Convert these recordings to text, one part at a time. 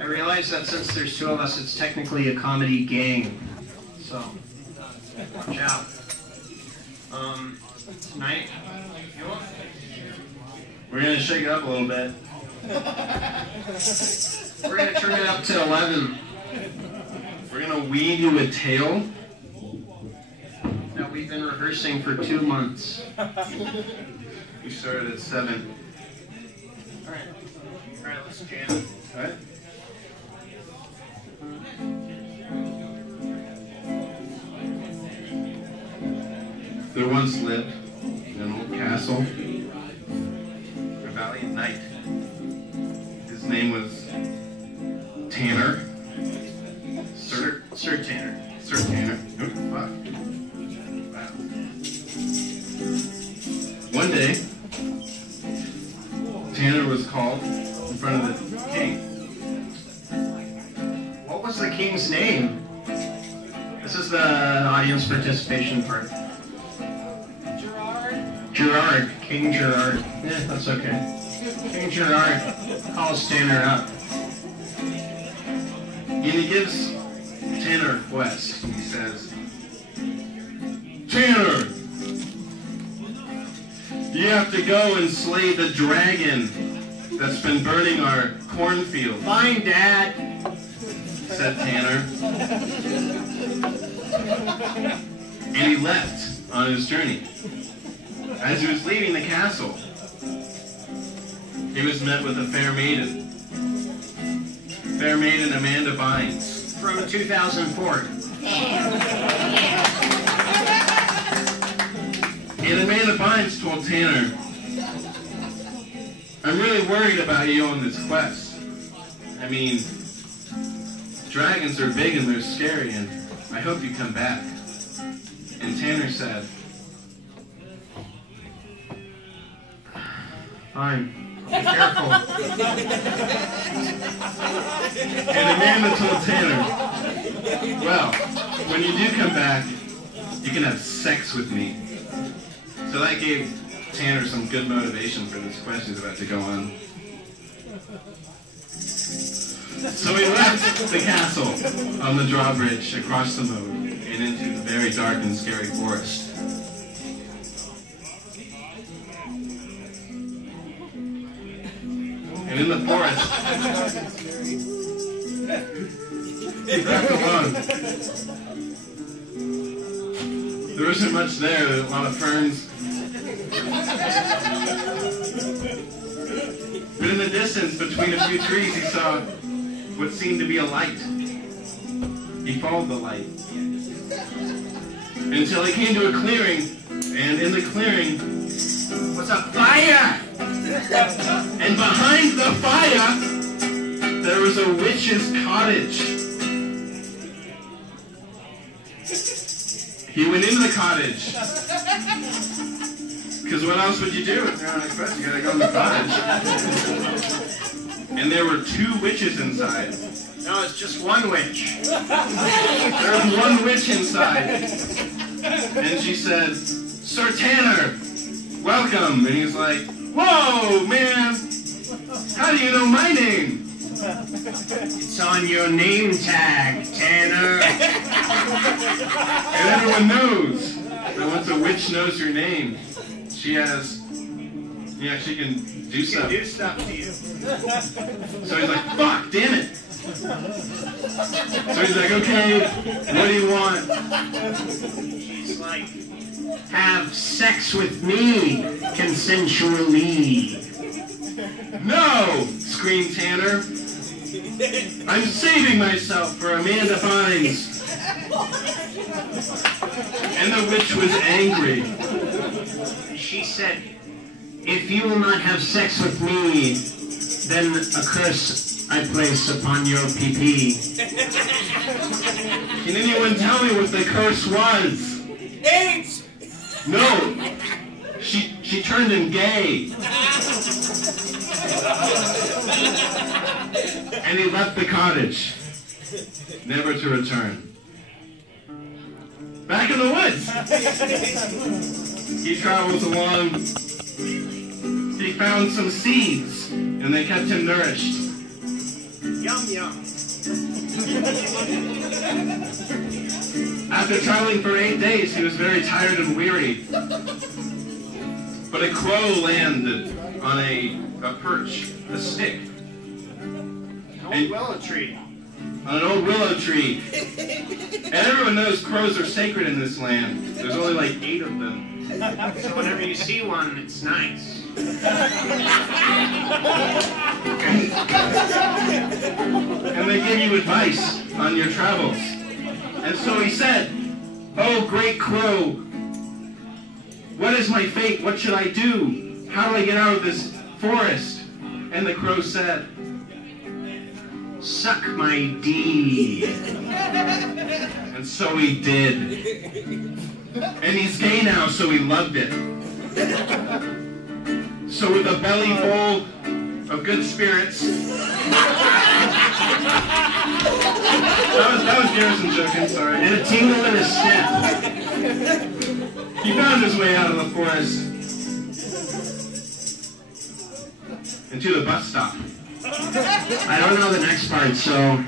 I realize that since there's two of us, it's technically a comedy gang. So, watch out. Tonight, we're going to shake it up a little bit. We're going to turn it up to 11. We're going to weave you a tale that we've been rehearsing for 2 months. We started at 7. Alright, let's jam. Alright. There once lived in an old castle a valiant knight. His name was Tanner. Sir Tanner. Sir Tanner. Oh, fuck. Wow. One day, Tanner was called in front of the king. What was the king's name? This is the audience participation part. Gerard. King Gerard. Yeah, that's okay. King Gerard calls Tanner up. And he gives Tanner a quest. He says, Tanner, you have to go and slay the dragon that's been burning our cornfield. Fine, Dad, said Tanner. And he left on his journey. As he was leaving the castle, he was met with a fair maiden. Fair maiden Amanda Bynes. From 2004. And Amanda Bynes told Tanner, I'm really worried about you on this quest. I mean, dragons are big and they're scary, and I hope you come back. And Tanner said, fine. Be careful. And Amanda told Tanner, well, when you do come back, you can have sex with me. So that gave Tanner some good motivation for this quest he's about to go on. So he left the castle on the drawbridge across the moat and into the very dark and scary forest. And in the forest, he left alone. There wasn't much there, a lot of ferns. But in the distance, between a few trees, he saw what seemed to be a light. He followed the light until he came to a clearing, and in the clearing was a fire! And behind the fire, there was a witch's cottage. He went into the cottage. Because what else would you do if you're on a quest? You gotta go in the cottage. And there were 2 witches inside. No, it's just one witch. There was one witch inside. And she said, Sir Tanner, welcome. And he's like, whoa, man! How do you know my name? It's on your name tag, Tanner. And everyone knows that once a witch knows your name, she has, she can do stuff. She can do stuff to you. So he's like, fuck, damn it. So he's like, okay, what do you want? She's like, have sex with me, consensually. No, screamed Tanner. I'm saving myself for Amanda Bynes. And the witch was angry. She said, if you will not have sex with me, then a curse I place upon your pee-pee. Can anyone tell me what the curse was? AIDS! No, she turned him gay. And he left the cottage, never to return. Back in the woods, he travels along. He found some seeds, and they kept him nourished. Yum, yum. After traveling for 8 days, he was very tired and weary. But a crow landed on a perch, a stick. An old willow tree. On an old willow tree. And everyone knows crows are sacred in this land. There's only like 8 of them. So whenever you see one, it's nice. And they give you advice on your travels. And so he said, "Oh, great crow, what is my fate? What should I do? How do I get out of this forest?" And the crow said, "Suck my D." And so he did. And he's gay now, so he loved it. So with a belly full of good spirits, that was Garrison joking, sorry. And a tingle in his step, he found his way out of the forest and to the bus stop. I don't know the next part, so...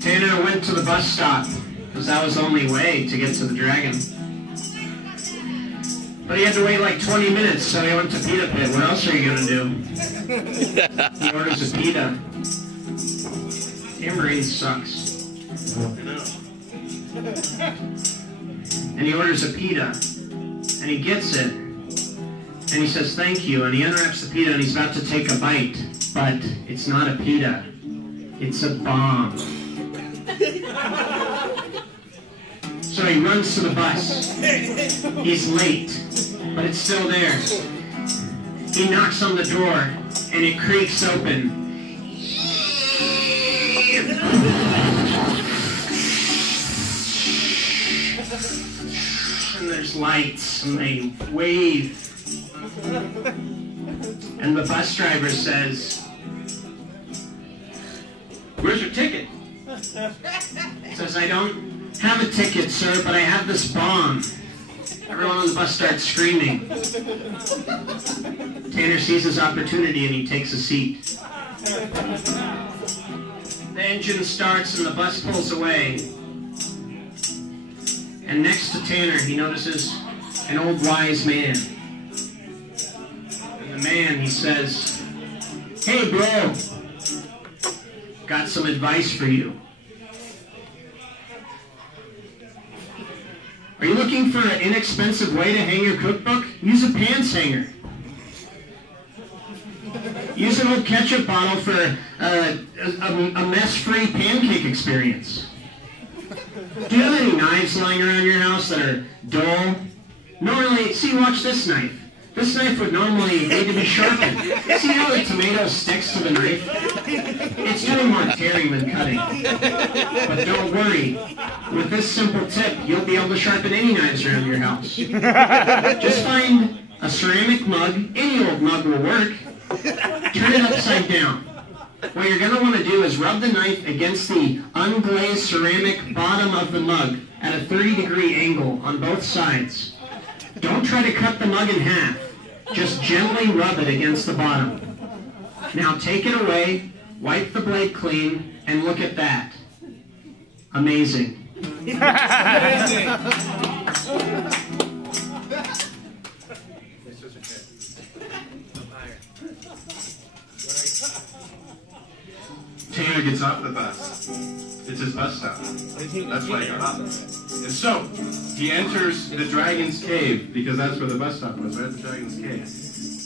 Tanner went to the bus stop, because that was the only way to get to the dragon. But he had to wait like 20 minutes, so he went to Pita Pit. What else are you going to do? He orders a pita. Tambourine sucks. I know. And he orders a pita, and he gets it, and he says thank you, and he unwraps the pita, and he's about to take a bite, but it's not a pita, it's a bomb. So he runs to the bus. He's late, but it's still there. He knocks on the door, and it creaks open. And there's lights, and they wave. And the bus driver says, "Where's your ticket?" Says, "I don't have a ticket, sir, but I have this bomb." Everyone on the bus starts screaming. Tanner sees his opportunity and he takes a seat. The engine starts and the bus pulls away. And next to Tanner, he notices an old wise man. And the man, he says, "Hey, bro, got some advice for you. Are you looking for an inexpensive way to hang your cookbook? Use a pants hanger. Use an old ketchup bottle for a mess-free pancake experience. Do you have any knives lying around your house that are dull? Normally, see, watch this knife. This knife would normally need to be sharpened. See how the tomato sticks to the knife? It's doing more tearing than cutting. But don't worry. With this simple tip, you'll be able to sharpen any knives around your house. Just find a ceramic mug. Any old mug will work. Turn it upside down. What you're going to want to do is rub the knife against the unglazed ceramic bottom of the mug at a 30-degree angle on both sides. Don't try to cut the mug in half. Just gently rub it against the bottom. Now take it away, wipe the blade clean, and look at that. Amazing. Tanner gets off the bus. It's his bus stop. That's why he got off. And so, he enters the dragon's cave, because that's where the bus stop was, right at the dragon's cave.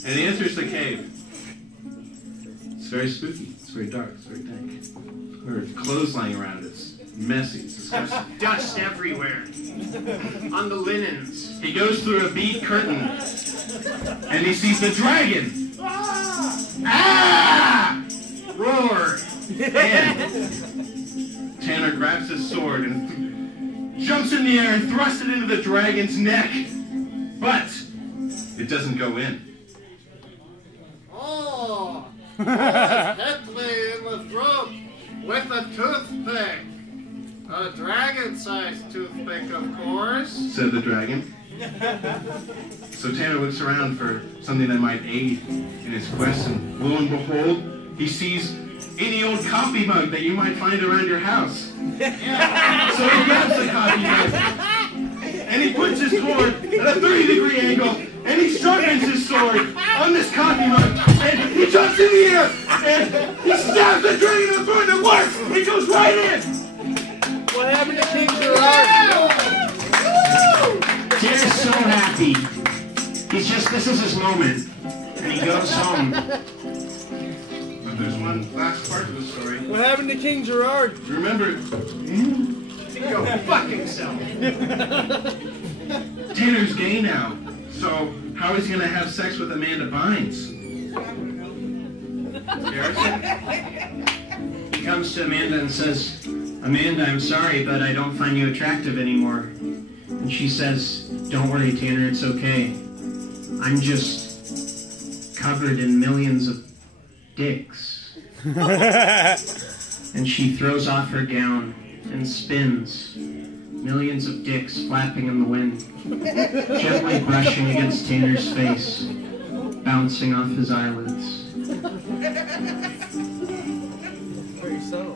And he enters the cave. It's very spooky. It's very dark. It's very dank. There are clothes lying around. It's messy. It's disgusting. Dust everywhere. On the linens. He goes through a bead curtain, and he sees the dragon. Ah! Roar! And Tanner grabs his sword and jumps in the air and thrusts it into the dragon's neck. But it doesn't go in. Oh! Hit me in the throat with a toothpick. A dragon-sized toothpick, of course, said the dragon. So Tanner looks around for something that might aid in his quest, and lo and behold, he sees any old coffee mug that you might find around your house. So he grabs the coffee mug, and he puts his sword at a 30-degree angle, and he sharpens his sword on this coffee mug, and he jumps in the air, and he stabs the dragon in the throat, and it works! It goes right in! What happened to King Gerard? Tanner's so happy. He's just, this is his moment. And he goes home. But there's one last part of the story. What happened to King Gerard? Remember, Go fuck himself. Tanner's gay now, so how is he going to have sex with Amanda Bynes? Garrison? He comes to Amanda and says, Amanda, I'm sorry, but I don't find you attractive anymore. And she says, don't worry, Tanner, it's okay. I'm just covered in millions of dicks. And she throws off her gown and spins, millions of dicks flapping in the wind, gently brushing against Tanner's face, bouncing off his eyelids. Very subtle.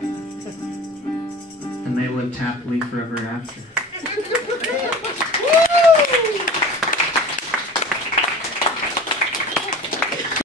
And they lived happily forever after.